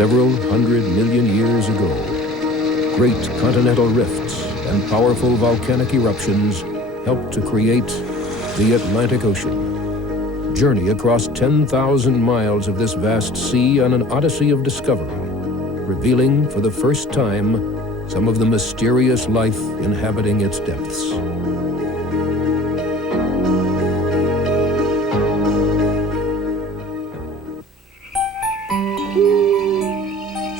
Several 100 million years ago, great continental rifts and powerful volcanic eruptions helped to create the Atlantic Ocean. Journey across 10,000 miles of this vast sea on an odyssey of discovery, revealing for the first time some of the mysterious life inhabiting its depths.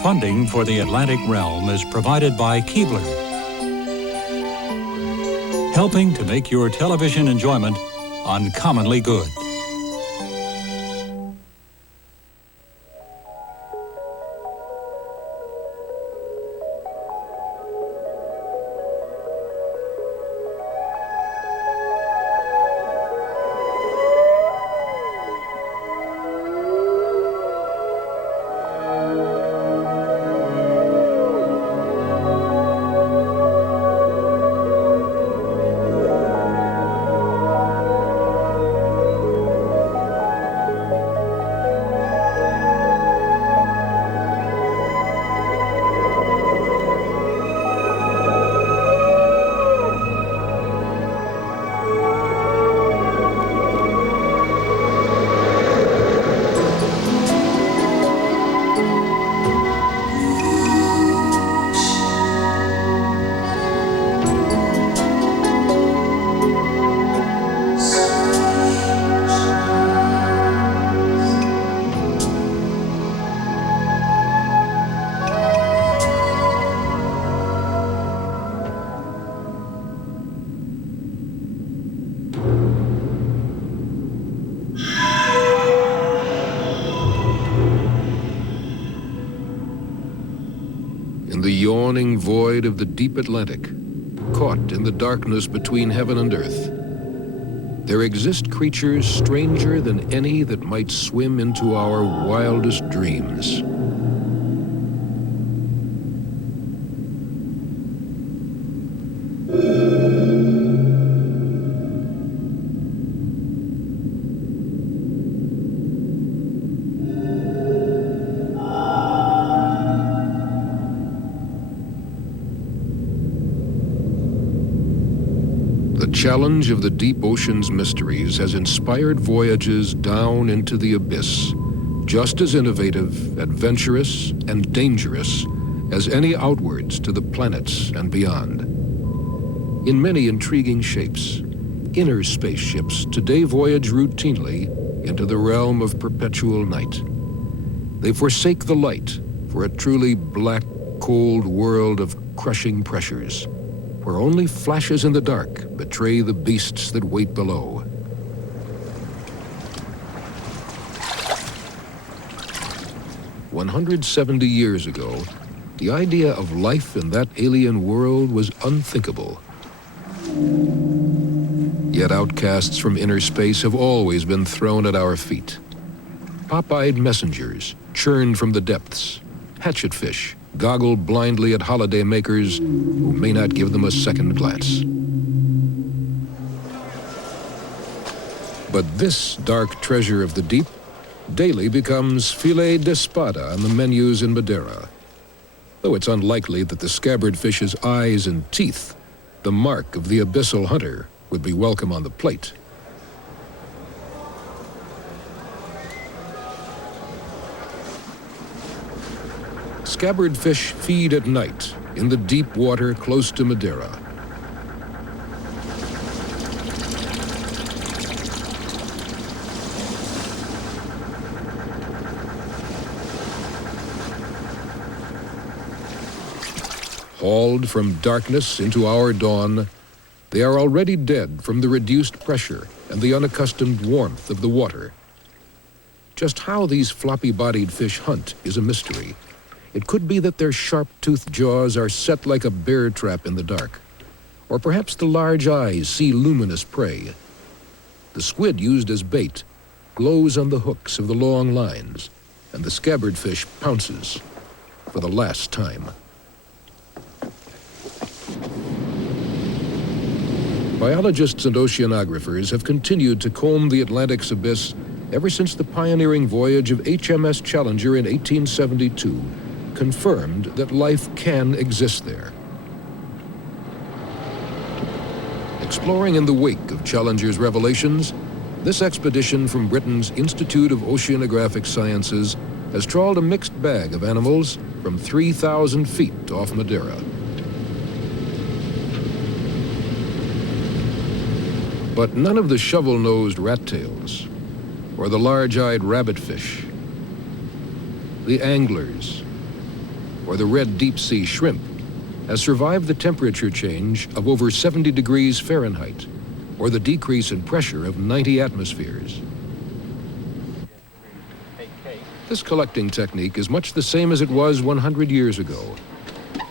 Funding for the Atlantic realm is provided by Keebler, helping to make your television enjoyment uncommonly good. In the yawning void of the deep Atlantic, caught in the darkness between heaven and earth, there exist creatures stranger than any that might swim into our wildest dreams. The challenge of the deep ocean's mysteries has inspired voyages down into the abyss, just as innovative, adventurous, and dangerous as any outwards to the planets and beyond. In many intriguing shapes, inner spaceships today voyage routinely into the realm of perpetual night. They forsake the light for a truly black, cold world of crushing pressures, where only flashes in the dark betray the beasts that wait below. "170 years ago, the idea of life in that alien world was unthinkable. Yet outcasts from inner space have always been thrown at our feet. Pop-eyed messengers churned from the depths, hatchetfish goggle blindly at holiday makers who may not give them a second glance. But this dark treasure of the deep daily becomes filet d'espada on the menus in Madeira, though it's unlikely that the scabbard fish's eyes and teeth, the mark of the abyssal hunter, would be welcome on the plate. Scabbard fish feed at night in the deep water close to Madeira. Hauled from darkness into our dawn, they are already dead from the reduced pressure and the unaccustomed warmth of the water. Just how these floppy-bodied fish hunt is a mystery. It could be that their sharp-toothed jaws are set like a bear trap in the dark, or perhaps the large eyes see luminous prey. The squid used as bait glows on the hooks of the long lines, and the scabbard fish pounces for the last time. Biologists and oceanographers have continued to comb the Atlantic's abyss ever since the pioneering voyage of HMS Challenger in 1872, confirmed that life can exist there. Exploring in the wake of Challenger's revelations, this expedition from Britain's Institute of Oceanographic Sciences has trawled a mixed bag of animals from 3,000 feet off Madeira. But none of the shovel-nosed rat-tails, or the large-eyed rabbitfish, the anglers, or the red deep-sea shrimp has survived the temperature change of over 70 degrees Fahrenheit, or the decrease in pressure of 90 atmospheres. This collecting technique is much the same as it was 100 years ago,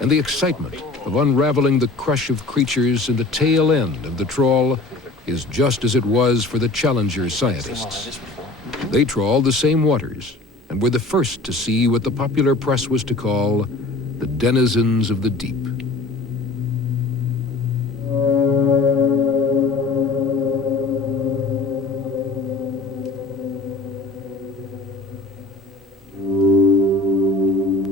and the excitement of unraveling the crush of creatures in the tail end of the trawl is just as it was for the Challenger scientists. They trawled the same waters and were the first to see what the popular press was to call the denizens of the deep.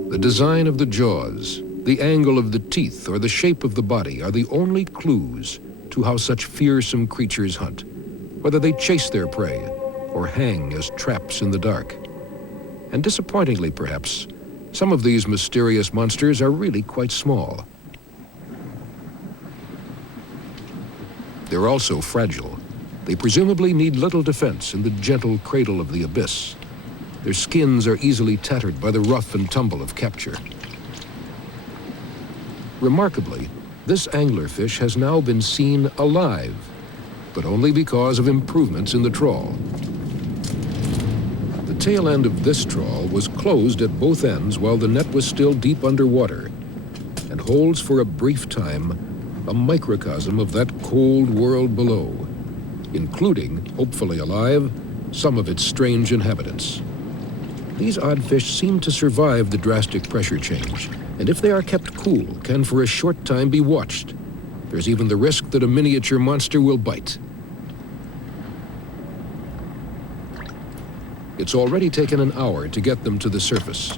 The design of the jaws, the angle of the teeth, or the shape of the body are the only clues to how such fearsome creatures hunt, whether they chase their prey or hang as traps in the dark. And disappointingly, perhaps, some of these mysterious monsters are really quite small. They're also fragile. They presumably need little defense in the gentle cradle of the abyss. Their skins are easily tattered by the rough and tumble of capture. Remarkably, this anglerfish has now been seen alive, but only because of improvements in the trawl. The tail end of this trawl was closed at both ends while the net was still deep underwater, and holds for a brief time a microcosm of that cold world below, including, hopefully alive, some of its strange inhabitants. These odd fish seem to survive the drastic pressure change, and if they are kept cool, can for a short time be watched. There's even the risk that a miniature monster will bite. It's already taken an hour to get them to the surface,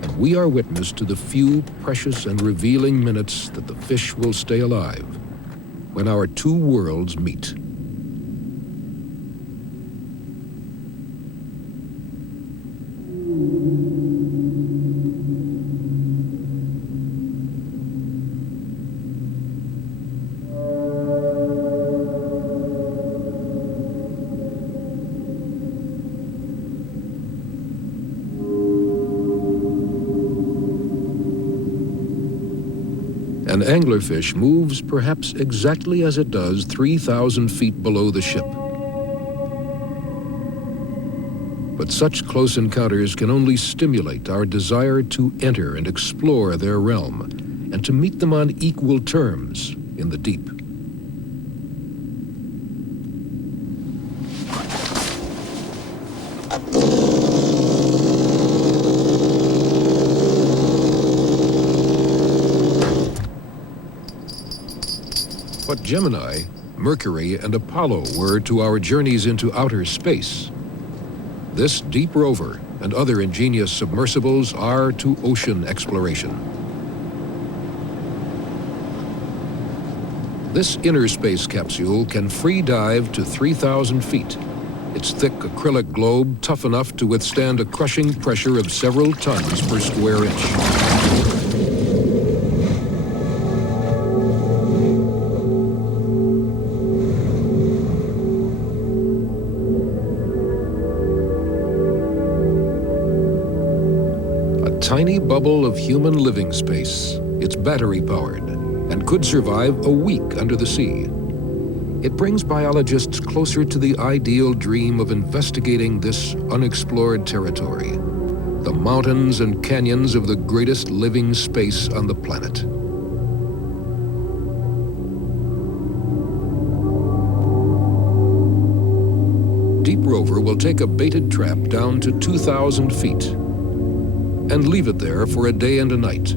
and we are witness to the few precious and revealing minutes that the fish will stay alive when our two worlds meet. An anglerfish moves perhaps exactly as it does 3,000 feet below the ship. But such close encounters can only stimulate our desire to enter and explore their realm, and to meet them on equal terms in the deep. What Gemini, Mercury, and Apollo were to our journeys into outer space, this deep rover and other ingenious submersibles are to ocean exploration. This inner space capsule can free dive to 3,000 feet. Its thick acrylic globe tough enough to withstand a crushing pressure of several tons per square inch. Tiny bubble of human living space, it's battery-powered and could survive a week under the sea. It brings biologists closer to the ideal dream of investigating this unexplored territory, the mountains and canyons of the greatest living space on the planet. Deep Rover will take a baited trap down to 2,000 feet and leave it there for a day and a night.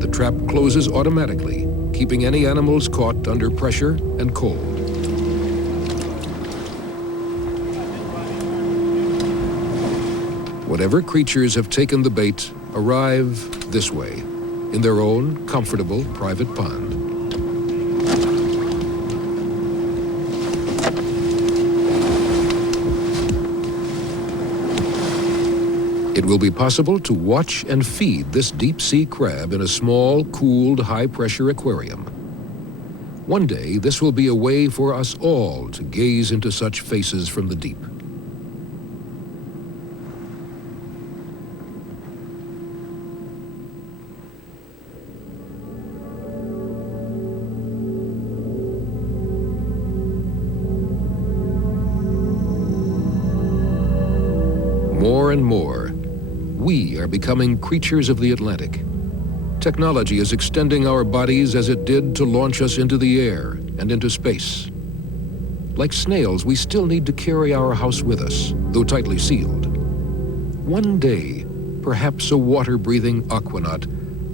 The trap closes automatically, keeping any animals caught under pressure and cold. Whatever creatures have taken the bait arrive this way, in their own comfortable private pond. It will be possible to watch and feed this deep-sea crab in a small, cooled, high-pressure aquarium. One day, this will be a way for us all to gaze into such faces from the deep. More and more, we are becoming creatures of the Atlantic. Technology is extending our bodies as it did to launch us into the air and into space. Like snails, we still need to carry our house with us, though tightly sealed. One day, perhaps a water-breathing aquanaut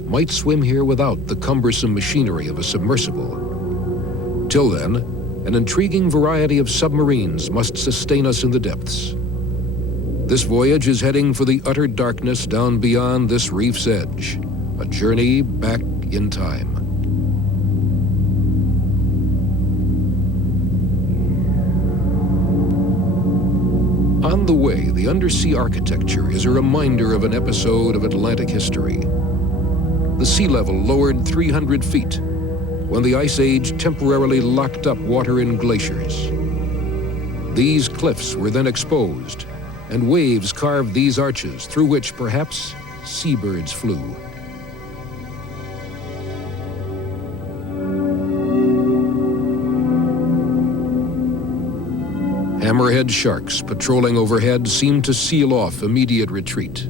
might swim here without the cumbersome machinery of a submersible. Till then, an intriguing variety of submarines must sustain us in the depths. This voyage is heading for the utter darkness down beyond this reef's edge, a journey back in time. On the way, the undersea architecture is a reminder of an episode of Atlantic history. The sea level lowered 300 feet when the Ice Age temporarily locked up water in glaciers. These cliffs were then exposed, and waves carved these arches through which perhaps seabirds flew. Hammerhead sharks patrolling overhead seem to seal off immediate retreat.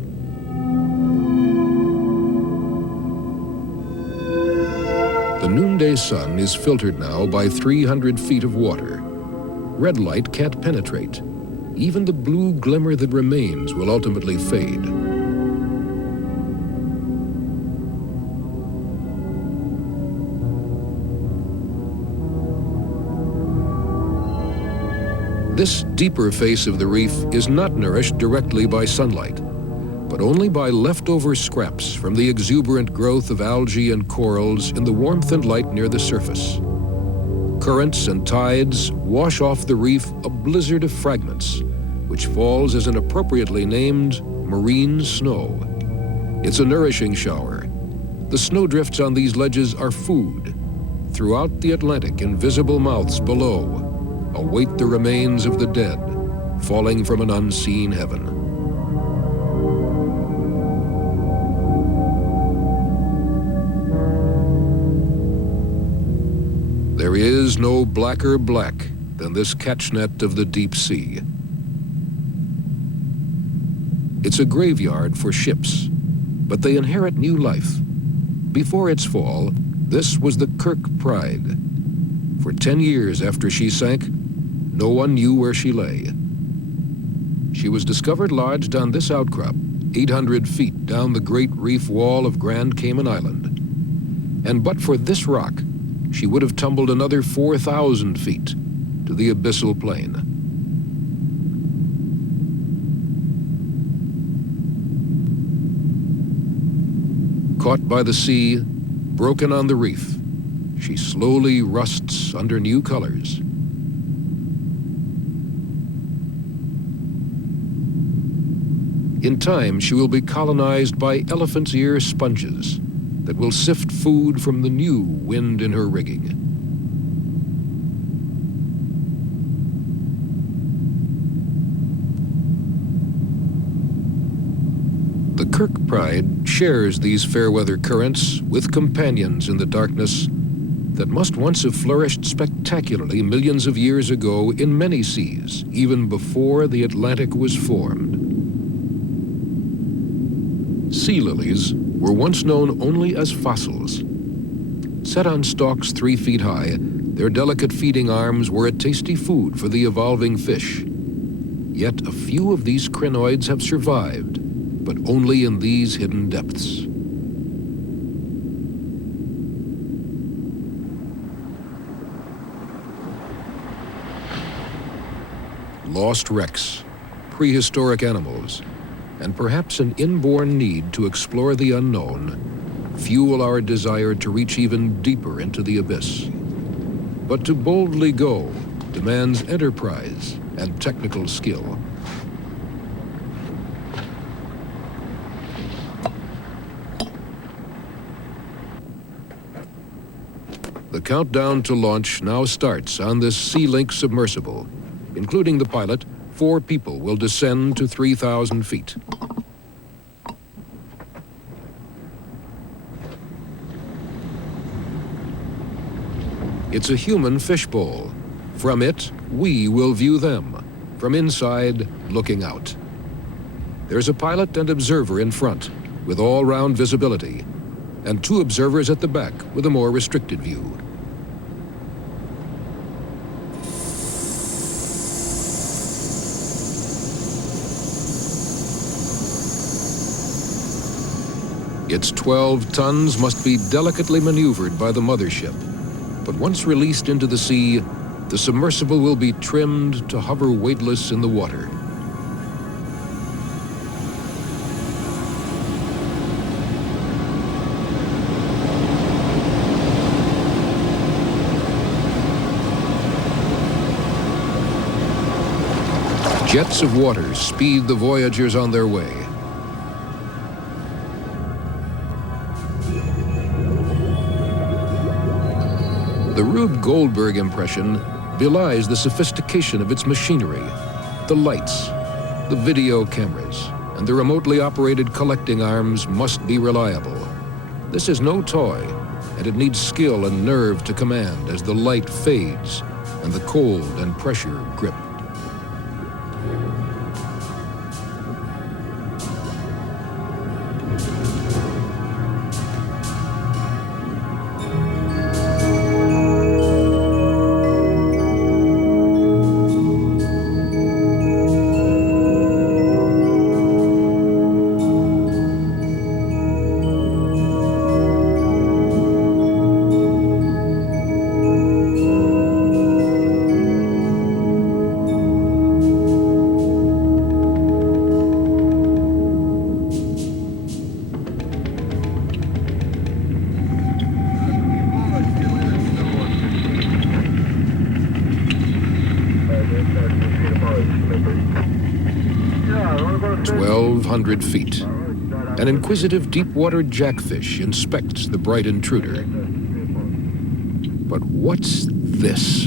The noonday sun is filtered now by 300 feet of water. Red light can't penetrate. Even the blue glimmer that remains will ultimately fade. This deeper face of the reef is not nourished directly by sunlight, but only by leftover scraps from the exuberant growth of algae and corals in the warmth and light near the surface. Currents and tides wash off the reef a blizzard of fragments, which falls as an appropriately named marine snow. It's a nourishing shower. The snowdrifts on these ledges are food. Throughout the Atlantic, invisible mouths below await the remains of the dead, falling from an unseen heaven. There is no blacker black than this catchnet of the deep sea. It's a graveyard for ships, but they inherit new life. Before its fall, this was the Kirk Pride. For 10 years after she sank, no one knew where she lay. She was discovered lodged on this outcrop, 800 feet down the great reef wall of Grand Cayman Island. And but for this rock, she would have tumbled another 4,000 feet to the abyssal plain. Caught by the sea, broken on the reef, she slowly rusts under new colors. In time, she will be colonized by elephant's ear sponges that will sift food from the new wind in her rigging. The Kirk Pride shares these fair weather currents with companions in the darkness that must once have flourished spectacularly millions of years ago in many seas, even before the Atlantic was formed. Sea lilies were once known only as fossils. Set on stalks 3 feet high, their delicate feeding arms were a tasty food for the evolving fish. Yet a few of these crinoids have survived, but only in these hidden depths. Lost wrecks, prehistoric animals, and perhaps an inborn need to explore the unknown, fuel our desire to reach even deeper into the abyss. But to boldly go demands enterprise and technical skill. The countdown to launch now starts on this Sea-Link submersible. Including the pilot, 4 people will descend to 3,000 feet. It's a human fishbowl. From it, we will view them, from inside, looking out. There's a pilot and observer in front, with all-round visibility, and 2 observers at the back with a more restricted view. Its 12 tons must be delicately maneuvered by the mothership. But once released into the sea, the submersible will be trimmed to hover weightless in the water. Jets of water speed the voyagers on their way. The Rube Goldberg impression belies the sophistication of its machinery, the lights, the video cameras, and the remotely operated collecting arms must be reliable. This is no toy, and it needs skill and nerve to command as the light fades and the cold and pressure grip. Feet. An inquisitive deep-water jackfish inspects the bright intruder. But what's this?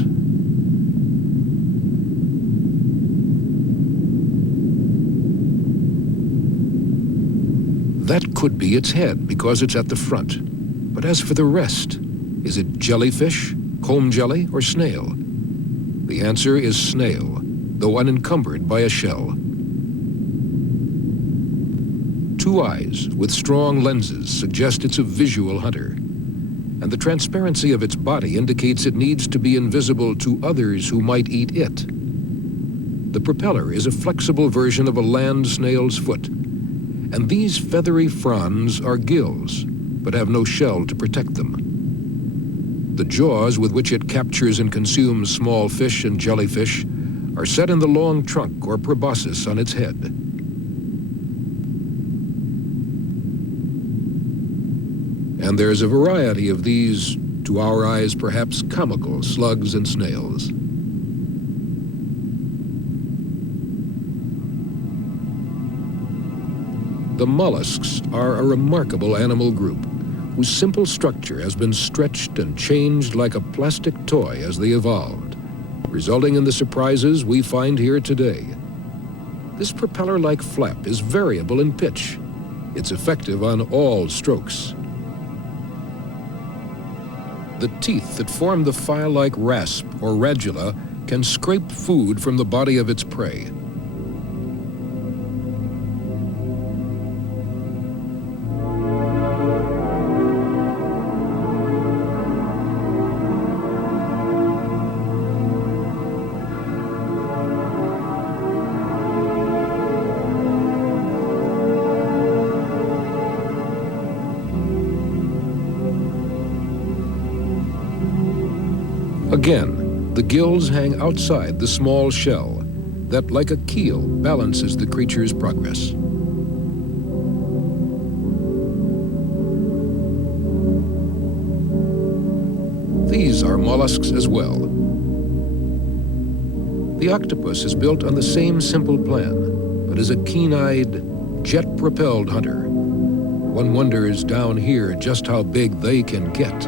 That could be its head because it's at the front. But as for the rest, is it jellyfish, comb jelly, or snail? The answer is snail, though unencumbered by a shell. 2 eyes with strong lenses suggest it's a visual hunter, and the transparency of its body indicates it needs to be invisible to others who might eat it. The propeller is a flexible version of a land snail's foot, and these feathery fronds are gills, but have no shell to protect them. The jaws with which it captures and consumes small fish and jellyfish are set in the long trunk or proboscis on its head. And there's a variety of these, to our eyes perhaps comical, slugs and snails. The mollusks are a remarkable animal group whose simple structure has been stretched and changed like a plastic toy as they evolved, resulting in the surprises we find here today. This propeller-like flap is variable in pitch. It's effective on all strokes. The teeth that form the file-like rasp or radula can scrape food from the body of its prey. Again, the gills hang outside the small shell that, like a keel, balances the creature's progress. mollusks as well. The octopus is built on the same simple plan, but is a keen-eyed, jet-propelled hunter. One wonders down here just how big they can get.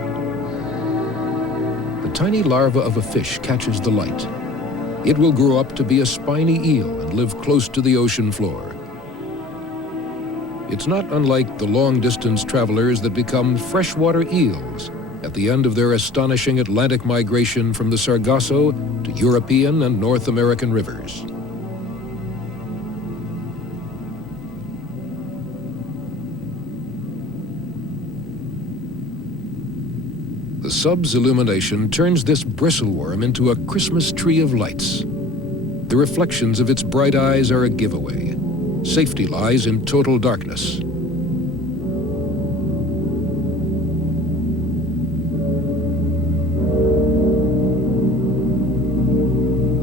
The tiny larva of a fish catches the light. It will grow up to be a spiny eel and live close to the ocean floor. It's not unlike the long-distance travelers that become freshwater eels at the end of their astonishing Atlantic migration from the Sargasso to European and North American rivers. The sub's illumination turns this bristleworm into a Christmas tree of lights. The reflections of its bright eyes are a giveaway. Safety lies in total darkness.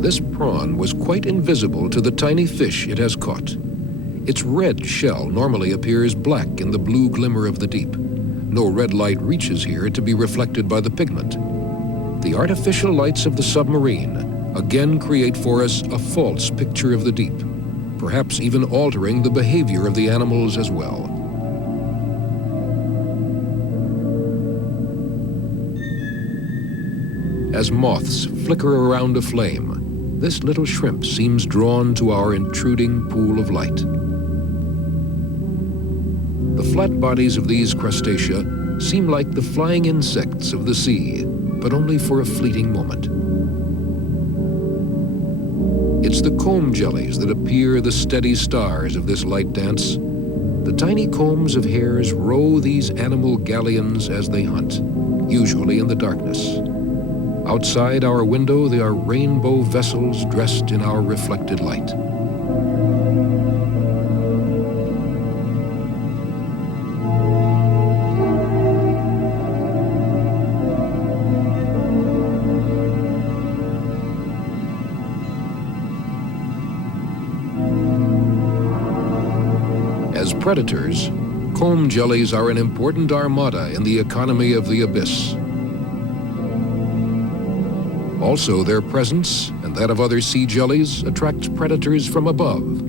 This prawn was quite invisible to the tiny fish it has caught. Its red shell normally appears black in the blue glimmer of the deep. No red light reaches here to be reflected by the pigment. The artificial lights of the submarine again create for us a false picture of the deep, perhaps even altering the behavior of the animals as well. As moths flicker around a flame, this little shrimp seems drawn to our intruding pool of light. The flat bodies of these crustacea seem like the flying insects of the sea, but only for a fleeting moment. It's the comb jellies that appear the steady stars of this light dance. The tiny combs of hairs row these animal galleons as they hunt, usually in the darkness. Outside our window, they are rainbow vessels dressed in our reflected light. As predators, comb jellies are an important armada in the economy of the abyss. Also, their presence and that of other sea jellies attracts predators from above.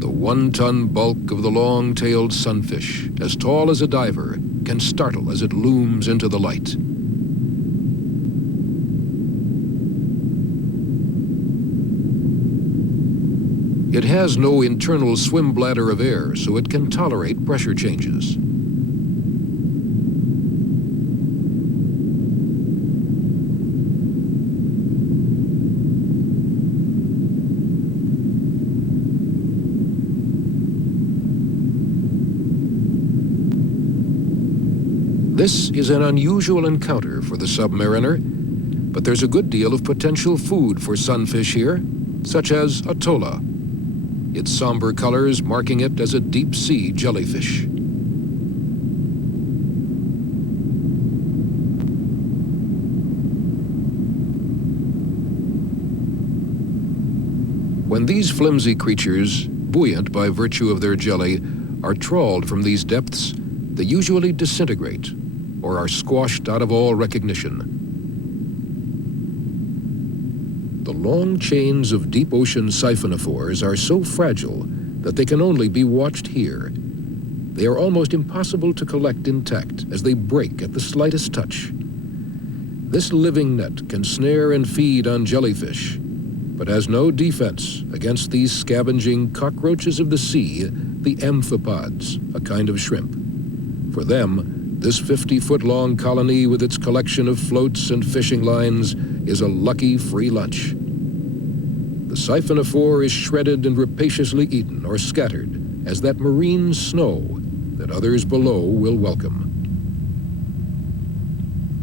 The one-ton bulk of the long-tailed sunfish, as tall as a diver, can startle as it looms into the light. It has no internal swim bladder of air, so it can tolerate pressure changes. This is an unusual encounter for the submariner, but there's a good deal of potential food for sunfish here, such as atolla, its somber colors marking it as a deep-sea jellyfish. When these flimsy creatures, buoyant by virtue of their jelly, are trawled from these depths, they usually disintegrate or are squashed out of all recognition. The long chains of deep ocean siphonophores are so fragile that they can only be watched here. They are almost impossible to collect intact as they break at the slightest touch. This living net can snare and feed on jellyfish, but has no defense against these scavenging cockroaches of the sea, the amphipods, a kind of shrimp. For them, this 50-foot-long colony with its collection of floats and fishing lines is a lucky free lunch. The siphonophore is shredded and rapaciously eaten or scattered as that marine snow that others below will welcome.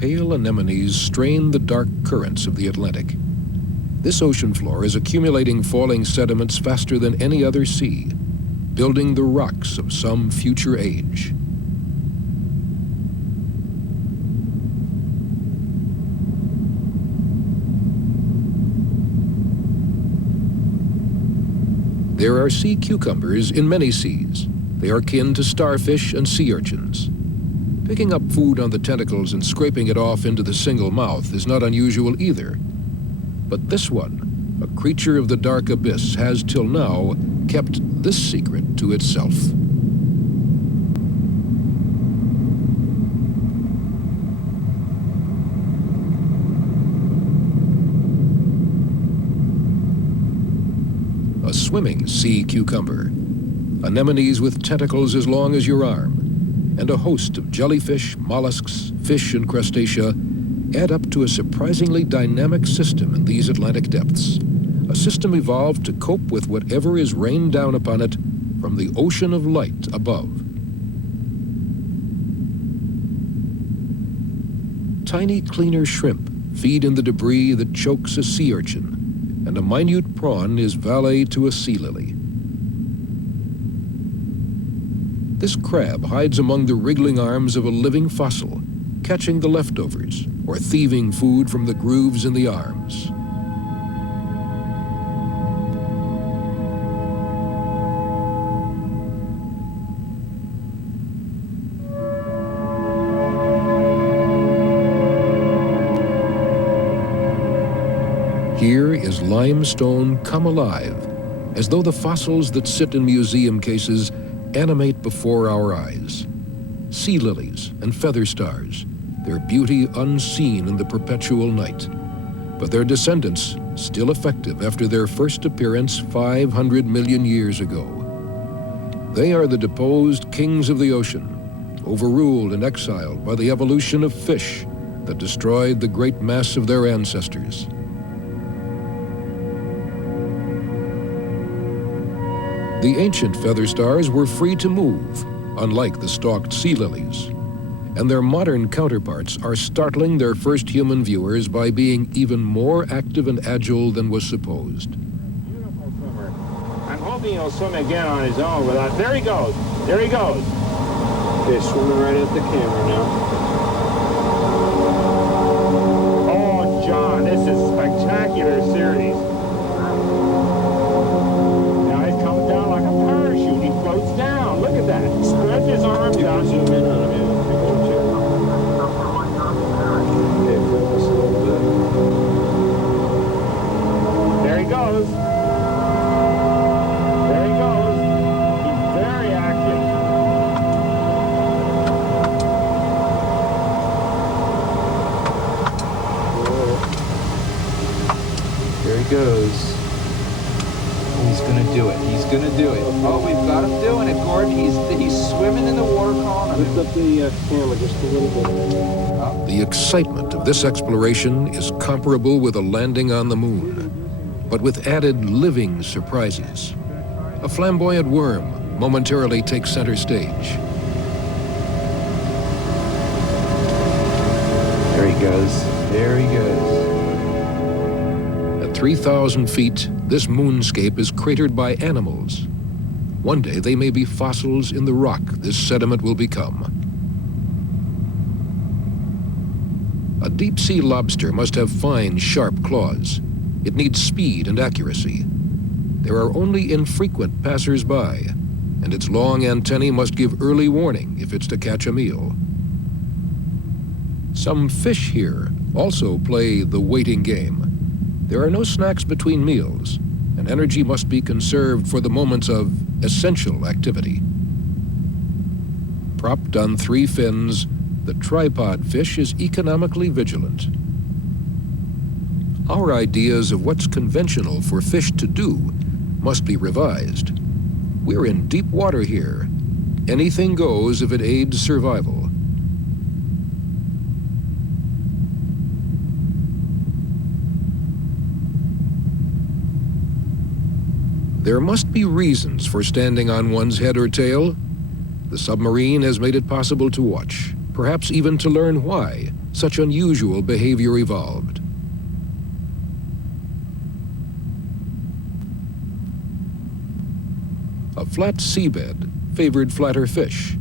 Pale anemones strain the dark currents of the Atlantic. This ocean floor is accumulating falling sediments faster than any other sea, building the rocks of some future age. There are sea cucumbers in many seas. They are kin to starfish and sea urchins. Picking up food on the tentacles and scraping it off into the single mouth is not unusual either. But this one, a creature of the dark abyss, has till now kept this secret to itself. A swimming sea cucumber, anemones with tentacles as long as your arm, and a host of jellyfish, mollusks, fish, and crustacea add up to a surprisingly dynamic system in these Atlantic depths. A system evolved to cope with whatever is rained down upon it from the ocean of light above. Tiny cleaner shrimp feed in the debris that chokes a sea urchin, and a minute prawn is valet to a sea lily. This crab hides among the wriggling arms of a living fossil, catching the leftovers or thieving food from the grooves in the arms. Here is limestone come alive, as though the fossils that sit in museum cases animate before our eyes. Sea lilies and feather stars, their beauty unseen in the perpetual night, but their descendants still effective after their first appearance 500 million years ago. They are the deposed kings of the ocean, overruled and exiled by the evolution of fish that destroyed the great mass of their ancestors. The ancient feather stars were free to move, unlike the stalked sea lilies, and their modern counterparts are startling their first human viewers by being even more active and agile than was supposed. Beautiful swimmer. I'm hoping he'll swim again on his own without... There he goes! There he goes! Okay, swimming right at the camera now. Oh, John, this is a spectacular series. Down. Look at that. Stretch his arms down. Zoom in on him. Okay, focus a little bit. There he goes. There he goes. He's very active. There he goes. He's gonna do it. He's gonna do it. Oh, we've got him doing it, Gordon. He's swimming in the water column. Lift up the camera just a little bit. The excitement of this exploration is comparable with a landing on the moon, but with added living surprises. A flamboyant worm momentarily takes center stage. There he goes. There he goes. At 3,000 feet, this moonscape is cratered by animals. One day they may be fossils in the rock this sediment will become. A deep-sea lobster must have fine, sharp claws. It needs speed and accuracy. There are only infrequent passers-by, and its long antennae must give early warning if it's to catch a meal. Some fish here also play the waiting game. There are no snacks between meals, and energy must be conserved for the moments of essential activity. Propped on 3 fins, the tripod fish is economically vigilant. Our ideas of what's conventional for fish to do must be revised. We're in deep water here. Anything goes if it aids survival. There must be reasons for standing on one's head or tail. The submarine has made it possible to watch, perhaps even to learn why such unusual behavior evolved. A flat seabed favored flatter fish.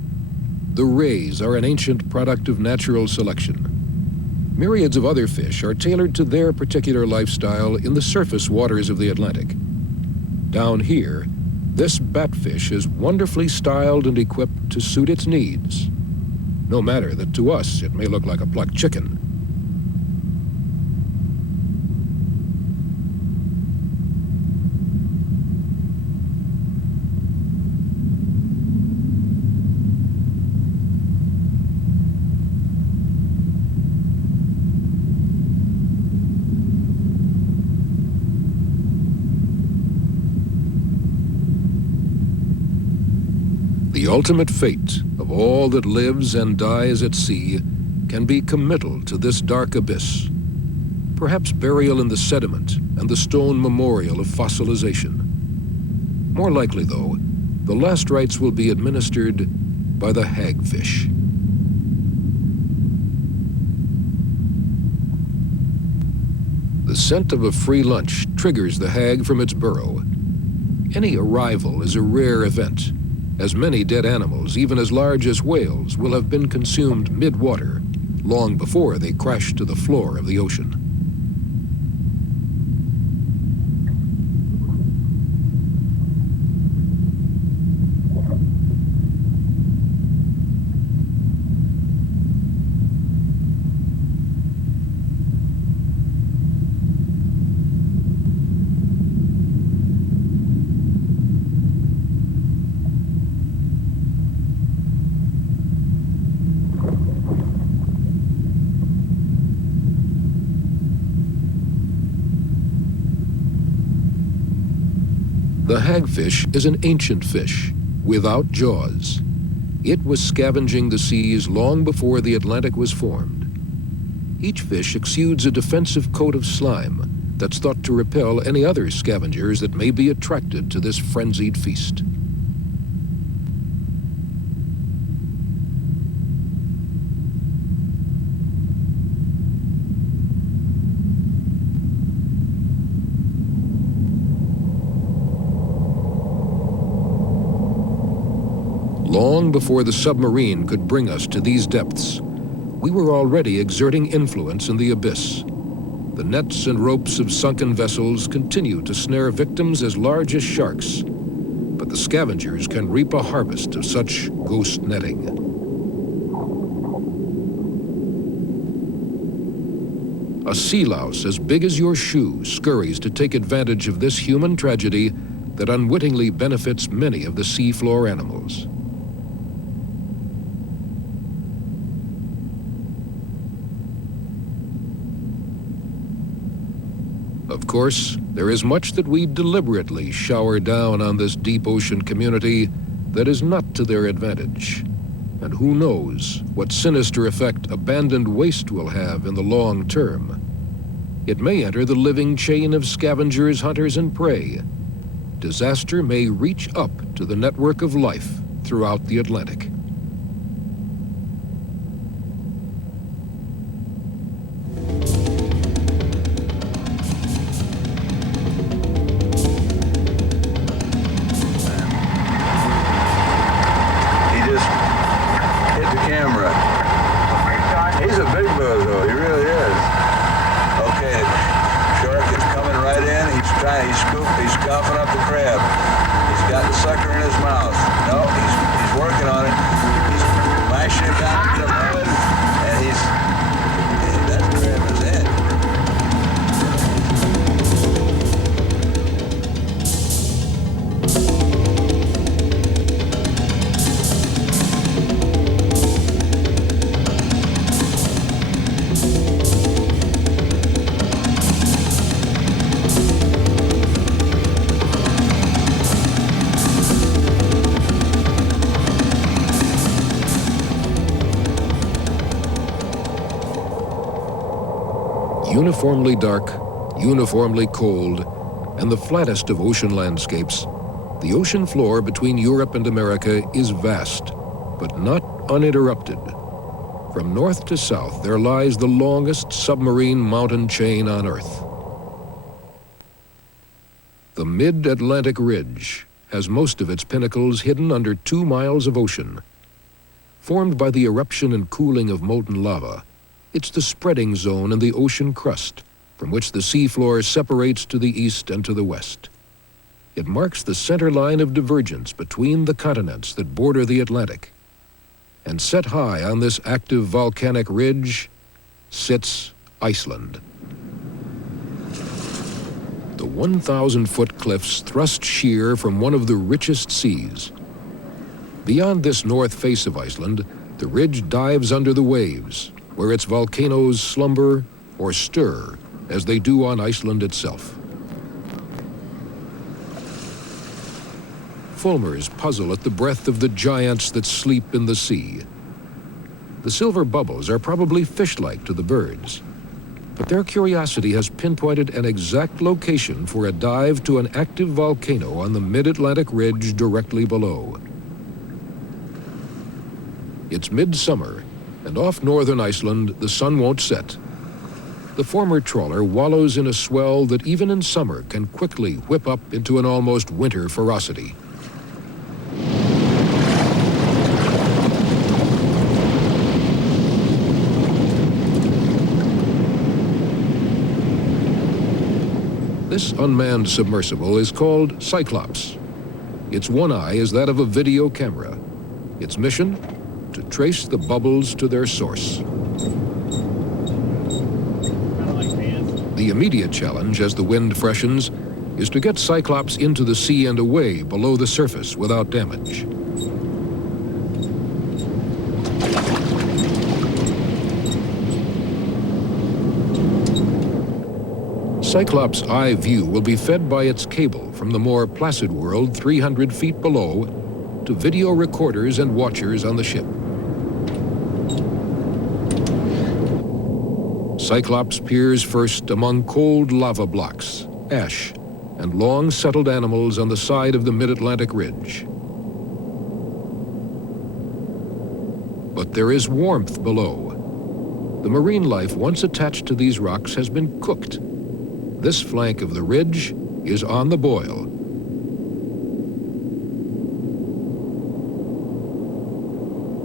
The rays are an ancient product of natural selection. Myriads of other fish are tailored to their particular lifestyle in the surface waters of the Atlantic. Down here, this batfish is wonderfully styled and equipped to suit its needs. no matter that to us it may look like a plucked chicken. The ultimate fate of all that lives and dies at sea can be committal to this dark abyss. Perhaps burial in the sediment and the stone memorial of fossilization. More likely, though, the last rites will be administered by the hagfish. The scent of a free lunch triggers the hag from its burrow. Any arrival is a rare event, as many dead animals, even as large as whales, will have been consumed mid-water, long before they crash to the floor of the ocean. The hagfish is an ancient fish, without jaws. It was scavenging the seas long before the Atlantic was formed. Each fish exudes a defensive coat of slime that's thought to repel any other scavengers that may be attracted to this frenzied feast. Long before the submarine could bring us to these depths, we were already exerting influence in the abyss. The nets and ropes of sunken vessels continue to snare victims as large as sharks, but the scavengers can reap a harvest of such ghost netting. A sea louse as big as your shoe scurries to take advantage of this human tragedy that unwittingly benefits many of the seafloor animals. Of course, there is much that we deliberately shower down on this deep ocean community that is not to their advantage. And who knows what sinister effect abandoned waste will have in the long term. It may enter the living chain of scavengers, hunters, and prey. Disaster may reach up to the network of life throughout the Atlantic. He's coughing up the crab. He's got the sucker in his mouth. No, he's working on it. He's lashing it down to the mud, and that crab is in. Uniformly dark, uniformly cold, and the flattest of ocean landscapes, the ocean floor between Europe and America is vast, but not uninterrupted. From north to south, there lies the longest submarine mountain chain on Earth. The mid-Atlantic ridge has most of its pinnacles hidden under 2 miles of ocean. Formed by the eruption and cooling of molten lava, it's the spreading zone in the ocean crust, from which the seafloor separates to the east and to the west. It marks the center line of divergence between the continents that border the Atlantic. And set high on this active volcanic ridge sits Iceland. The 1,000-foot cliffs thrust sheer from one of the richest seas. Beyond this north face of Iceland, the ridge dives under the waves, where its volcanoes slumber or stir as they do on Iceland itself. Fulmars puzzle at the breadth of the giants that sleep in the sea. The silver bubbles are probably fish-like to the birds, but their curiosity has pinpointed an exact location for a dive to an active volcano on the mid-Atlantic ridge directly below. It's midsummer, and off northern Iceland, the sun won't set. The former trawler wallows in a swell that even in summer can quickly whip up into an almost winter ferocity. This unmanned submersible is called Cyclops. Its one eye is that of a video camera. Its mission? To trace the bubbles to their source. The immediate challenge as the wind freshens is to get Cyclops into the sea and away below the surface without damage. Cyclops' eye view will be fed by its cable from the more placid world 300 feet below to video recorders and watchers on the ship. Cyclops peers first among cold lava blocks, ash, and long settled animals on the side of the mid-Atlantic ridge. But there is warmth below. The marine life once attached to these rocks has been cooked. This flank of the ridge is on the boil.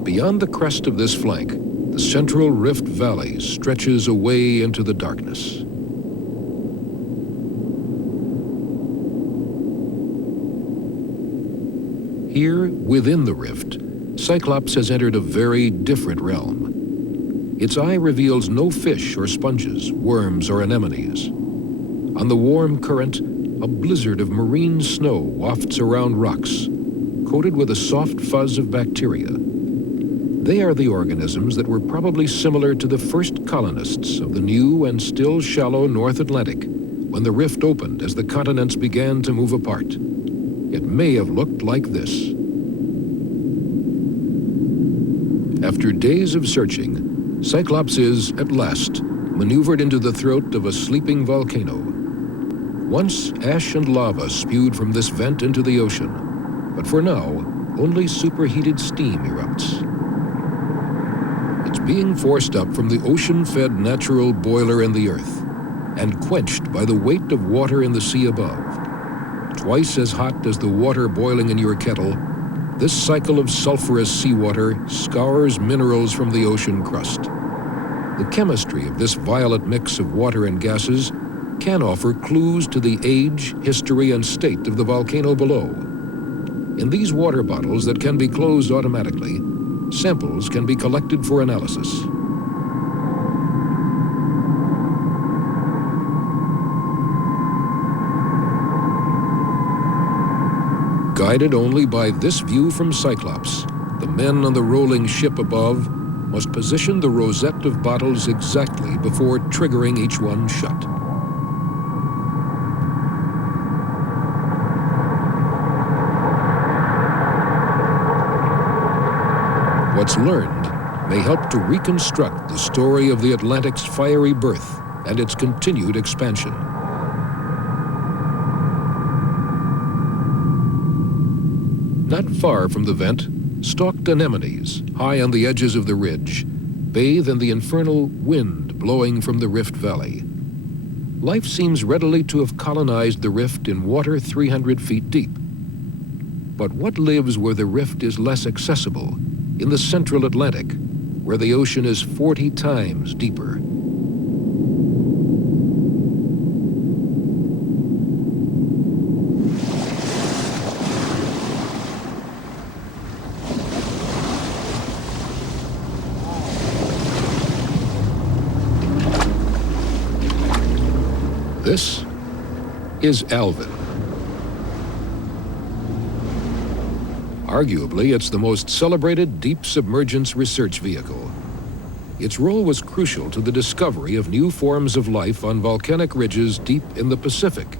Beyond the crest of this flank, the central rift valley stretches away into the darkness. Here, within the rift, Cyclops has entered a very different realm. Its eye reveals no fish or sponges, worms or anemones. On the warm current, a blizzard of marine snow wafts around rocks, coated with a soft fuzz of bacteria. They are the organisms that were probably similar to the first colonists of the new and still shallow North Atlantic when the rift opened as the continents began to move apart. It may have looked like this. After days of searching, Cyclops is, at last, maneuvered into the throat of a sleeping volcano. Once, ash and lava spewed from this vent into the ocean, but for now, only superheated steam erupts. It's being forced up from the ocean-fed natural boiler in the earth and quenched by the weight of water in the sea above. Twice as hot as the water boiling in your kettle, this cycle of sulfurous seawater scours minerals from the ocean crust. The chemistry of this violet mix of water and gases can offer clues to the age, history, and state of the volcano below. In these water bottles that can be closed automatically, samples can be collected for analysis. Guided only by this view from Cyclops, the men on the rolling ship above must position the rosette of bottles exactly before triggering each one shut. What's learned may help to reconstruct the story of the Atlantic's fiery birth and its continued expansion. Not far from the vent, stalked anemones, high on the edges of the ridge, bathe in the infernal wind blowing from the rift valley. Life seems readily to have colonized the rift in water 300 feet deep. But what lives where the rift is less accessible, in the central Atlantic, where the ocean is 40 times deeper? This is Alvin. Arguably, it's the most celebrated deep submergence research vehicle. Its role was crucial to the discovery of new forms of life on volcanic ridges deep in the Pacific.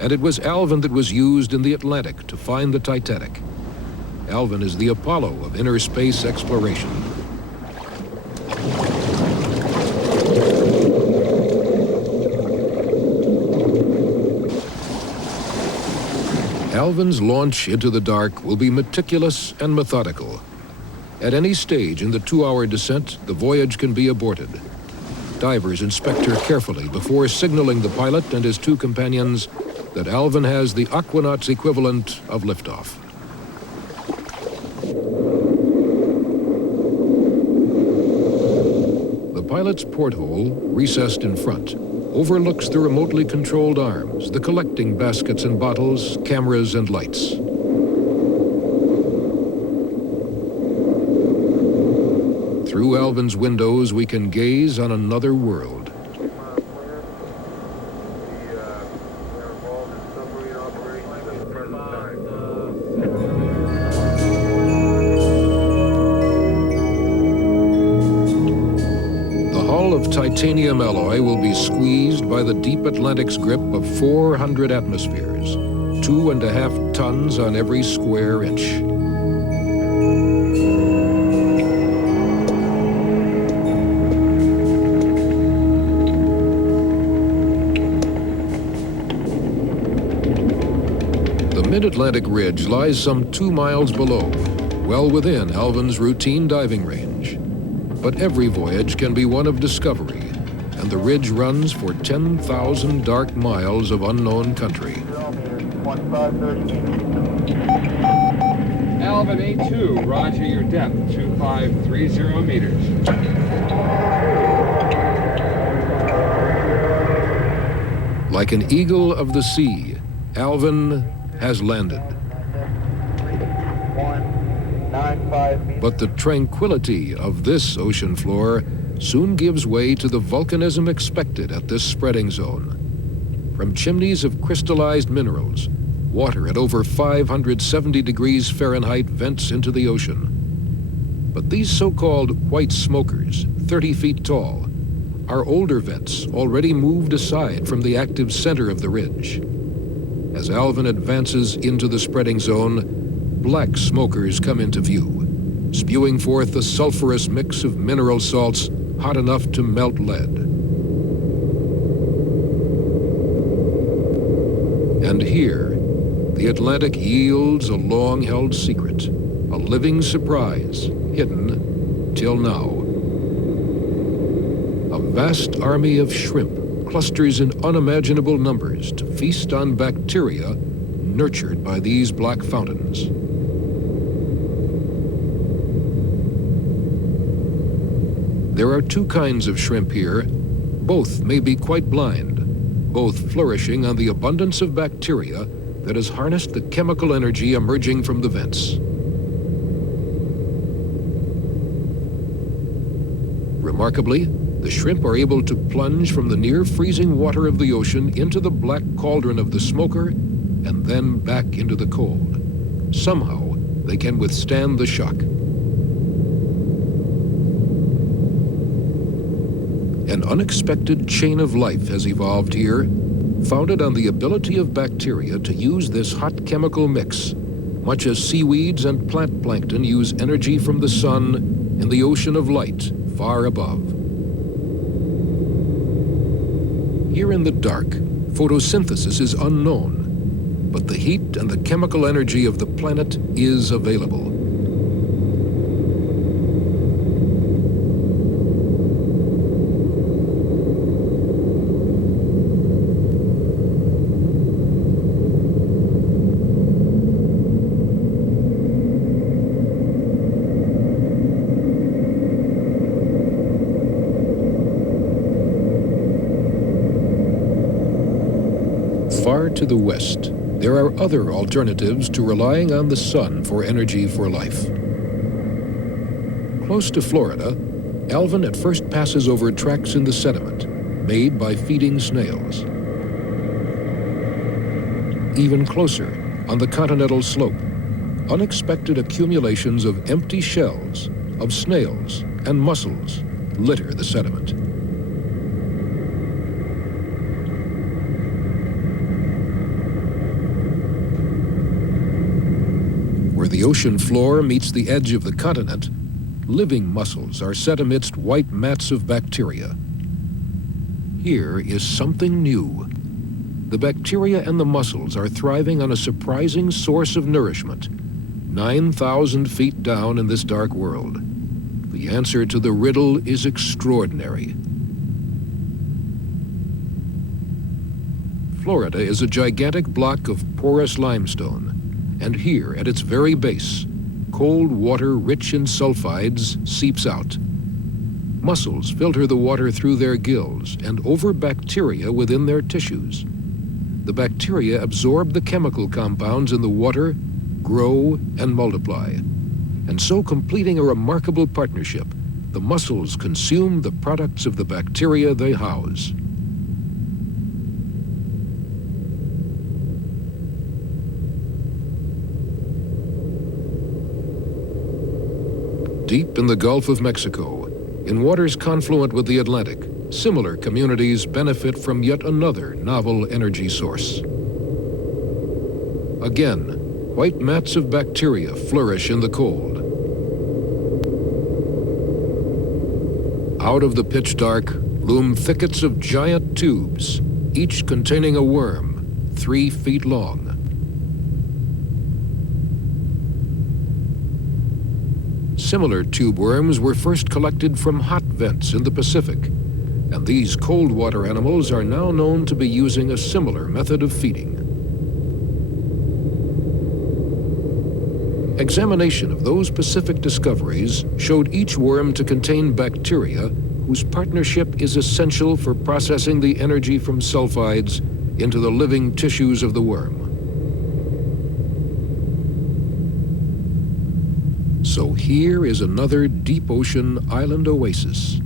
And it was Alvin that was used in the Atlantic to find the Titanic. Alvin is the Apollo of inner space exploration. Alvin's launch into the dark will be meticulous and methodical. At any stage in the 2-hour descent, the voyage can be aborted. Divers inspect her carefully before signaling the pilot and his 2 companions that Alvin has the Aquanaut's equivalent of liftoff. The pilot's porthole, recessed in front, overlooks the remotely controlled arms, the collecting baskets and bottles, cameras and lights. Through Alvin's windows, we can gaze on another world. Of titanium alloy will be squeezed by the deep Atlantic's grip of 400 atmospheres, 2.5 tons on every square inch. The mid-Atlantic ridge lies some 2 miles below, well within Alvin's routine diving range. But every voyage can be one of discovery, and the ridge runs for 10,000 dark miles of unknown country. Alvin A2, roger your depth, 2530 meters. Like an eagle of the sea, Alvin has landed. But the tranquility of this ocean floor soon gives way to the volcanism expected at this spreading zone. From chimneys of crystallized minerals, water at over 570 degrees Fahrenheit vents into the ocean. But these so-called white smokers, 30 feet tall, are older vents already moved aside from the active center of the ridge. As Alvin advances into the spreading zone, black smokers come into view, spewing forth a sulfurous mix of mineral salts hot enough to melt lead. And here, the Atlantic yields a long-held secret, a living surprise, hidden till now. A vast army of shrimp clusters in unimaginable numbers to feast on bacteria nurtured by these black fountains. There are 2 kinds of shrimp here. Both may be quite blind, both flourishing on the abundance of bacteria that has harnessed the chemical energy emerging from the vents. Remarkably, the shrimp are able to plunge from the near-freezing water of the ocean into the black cauldron of the smoker and then back into the cold. Somehow, they can withstand the shock. An unexpected chain of life has evolved here, founded on the ability of bacteria to use this hot chemical mix, much as seaweeds and plant plankton use energy from the sun in the ocean of light far above. Here in the dark, photosynthesis is unknown, but the heat and the chemical energy of the planet is available. Far to the west, there are other alternatives to relying on the sun for energy for life. Close to Florida, Alvin at first passes over tracks in the sediment made by feeding snails. Even closer, on the continental slope, unexpected accumulations of empty shells, of snails and mussels litter the sediment. Where the ocean floor meets the edge of the continent, living mussels are set amidst white mats of bacteria. Here is something new. The bacteria and the mussels are thriving on a surprising source of nourishment, 9,000 feet down in this dark world. The answer to the riddle is extraordinary. Florida is a gigantic block of porous limestone, and here at its very base, cold water rich in sulfides seeps out. Mussels filter the water through their gills and over bacteria within their tissues. The bacteria absorb the chemical compounds in the water, grow, and multiply. And so, completing a remarkable partnership, the mussels consume the products of the bacteria they house. Deep in the Gulf of Mexico, in waters confluent with the Atlantic, similar communities benefit from yet another novel energy source. Again, white mats of bacteria flourish in the cold. Out of the pitch dark loom thickets of giant tubes, each containing a worm 3 feet long. Similar tube worms were first collected from hot vents in the Pacific, and these cold water animals are now known to be using a similar method of feeding. Examination of those Pacific discoveries showed each worm to contain bacteria whose partnership is essential for processing the energy from sulfides into the living tissues of the worm. So here is another deep ocean island oasis.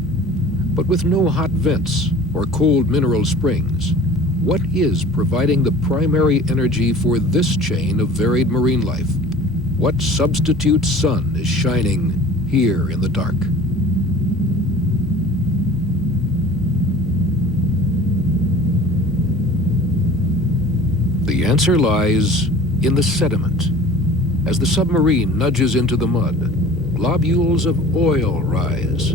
But with no hot vents or cold mineral springs, what is providing the primary energy for this chain of varied marine life? What substitute sun is shining here in the dark? The answer lies in the sediment. As the submarine nudges into the mud, globules of oil rise.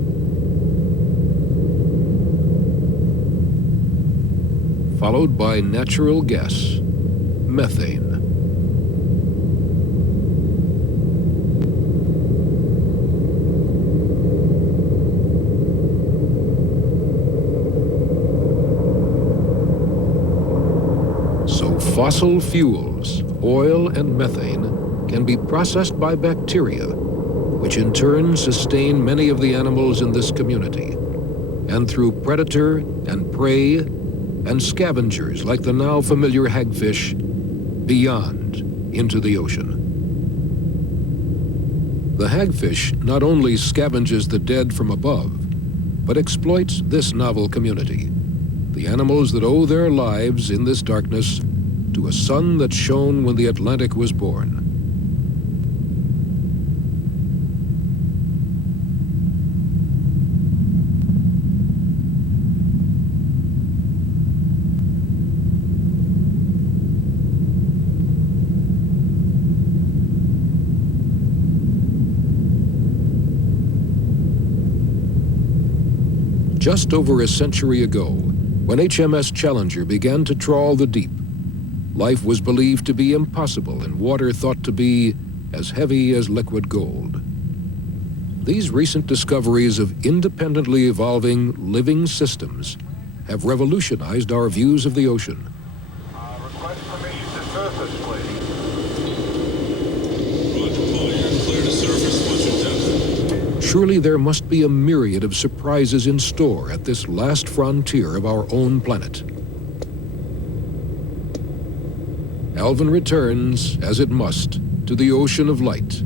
Followed by natural gas, methane. So fossil fuels, oil and methane, can be processed by bacteria, which in turn sustain many of the animals in this community, and through predator and prey and scavengers like the now familiar hagfish, beyond into the ocean. The hagfish not only scavenges the dead from above, but exploits this novel community, the animals that owe their lives in this darkness to a sun that shone when the Atlantic was born. Just over a century ago, when HMS Challenger began to trawl the deep, life was believed to be impossible in water thought to be as heavy as liquid gold. These recent discoveries of independently evolving living systems have revolutionized our views of the ocean. Request permission to surface, please. Roger, Paul, you're clear to surface. What's your depth? Surely there must be a myriad of surprises in store at this last frontier of our own planet. Alvin returns, as it must, to the ocean of light.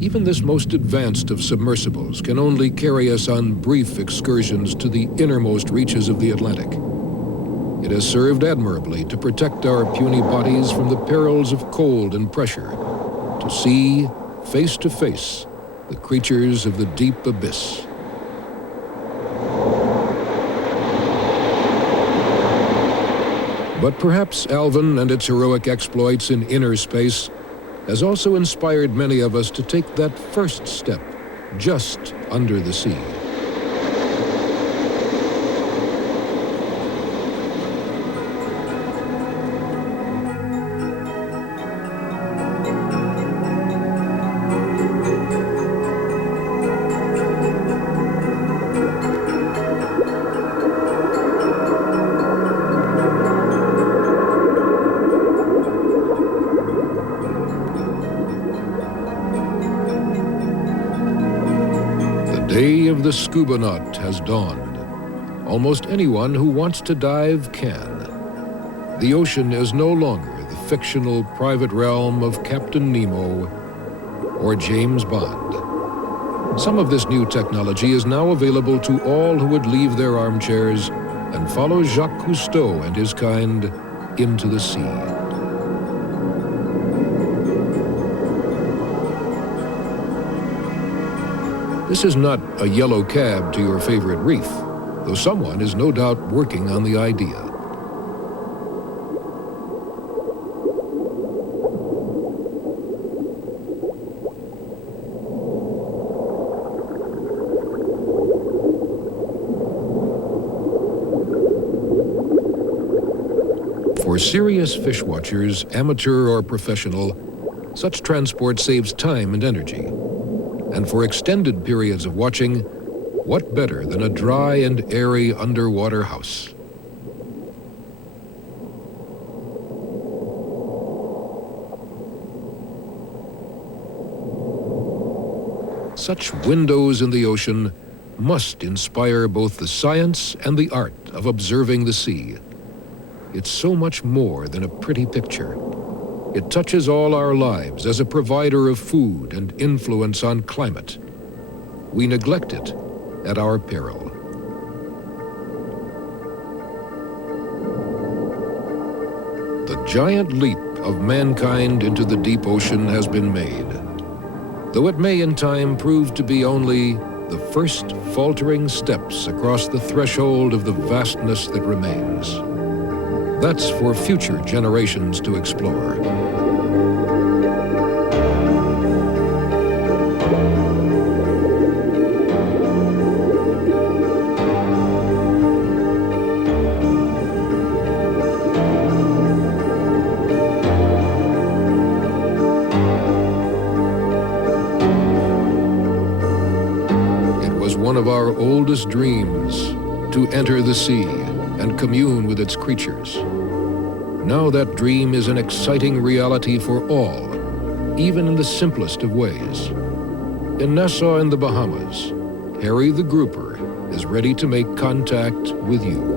Even this most advanced of submersibles can only carry us on brief excursions to the innermost reaches of the Atlantic. It has served admirably to protect our puny bodies from the perils of cold and pressure, to see, face to face, the creatures of the deep abyss. But perhaps Alvin and its heroic exploits in inner space has also inspired many of us to take that first step just under the sea. The day of the scuba naut has dawned. Almost anyone who wants to dive can. The ocean is no longer the fictional private realm of Captain Nemo or James Bond. Some of this new technology is now available to all who would leave their armchairs and follow Jacques Cousteau and his kind into the sea. This is not a yellow cab to your favorite reef, though someone is no doubt working on the idea. For serious fish watchers, amateur or professional, such transport saves time and energy. And for extended periods of watching, what better than a dry and airy underwater house? Such windows in the ocean must inspire both the science and the art of observing the sea. It's so much more than a pretty picture. It touches all our lives as a provider of food and influence on climate. We neglect it at our peril. The giant leap of mankind into the deep ocean has been made, though it may in time prove to be only the first faltering steps across the threshold of the vastness that remains. That's for future generations to explore. It was one of our oldest dreams to enter the sea and commune with its creatures. Now that dream is an exciting reality for all, even in the simplest of ways. In Nassau in the Bahamas, Harry the Grouper is ready to make contact with you.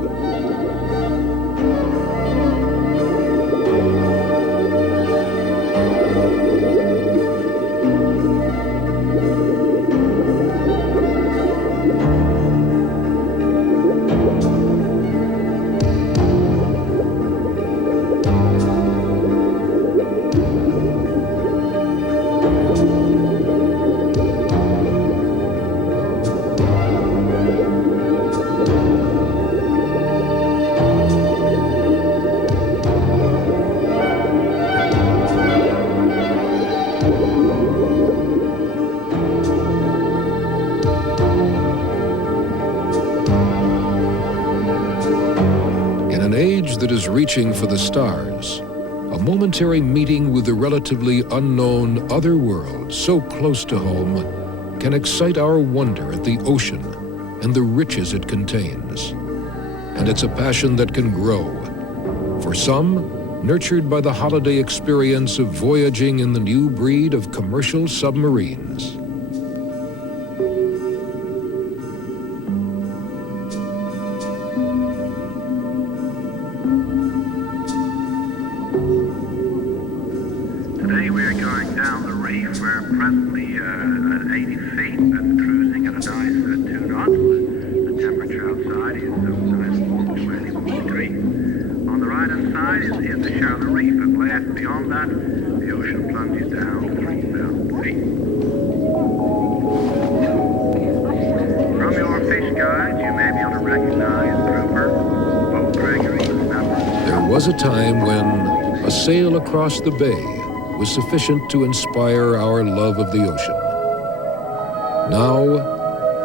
That is reaching for the stars, a momentary meeting with the relatively unknown other world so close to home can excite our wonder at the ocean and the riches it contains. And it's a passion that can grow. For some, nurtured by the holiday experience of voyaging in the new breed of commercial submarines. Today we are going down the reef. We're presently at 80 feet and cruising at a nice 2 knots. The temperature outside is nice 40 degrees. of the reef at last. Beyond that, the ocean plunges down to 3,000 feet. From your fish guides, you may be able to recognize grouper, boat Gregory, snapper. There was a time when a sail across the bay was sufficient to inspire our love of the ocean. Now,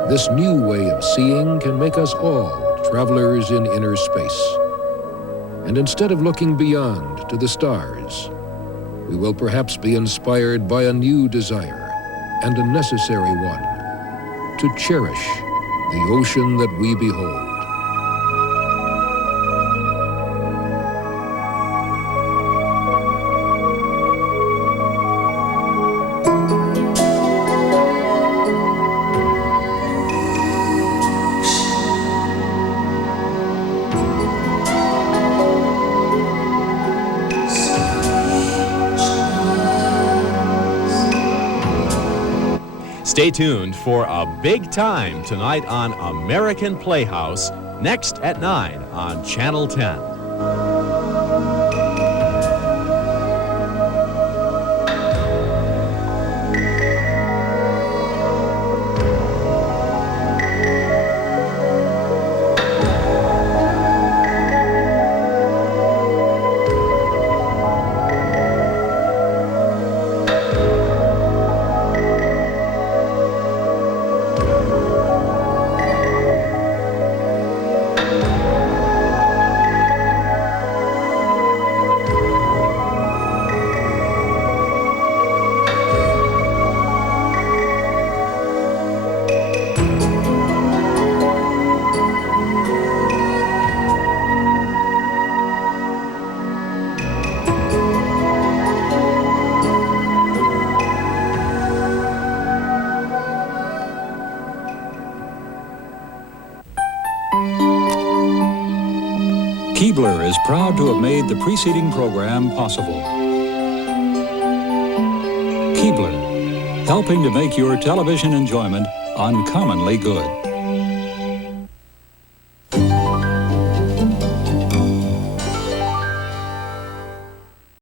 this new way of seeing can make us all travelers in inner space. And instead of looking beyond to the stars, we will perhaps be inspired by a new desire, and a necessary one, to cherish the ocean that we behold. Stay tuned for a big time tonight on American Playhouse, next at 9 on Channel 10. Keebler is proud to have made the preceding program possible. Keebler, helping to make your television enjoyment uncommonly good.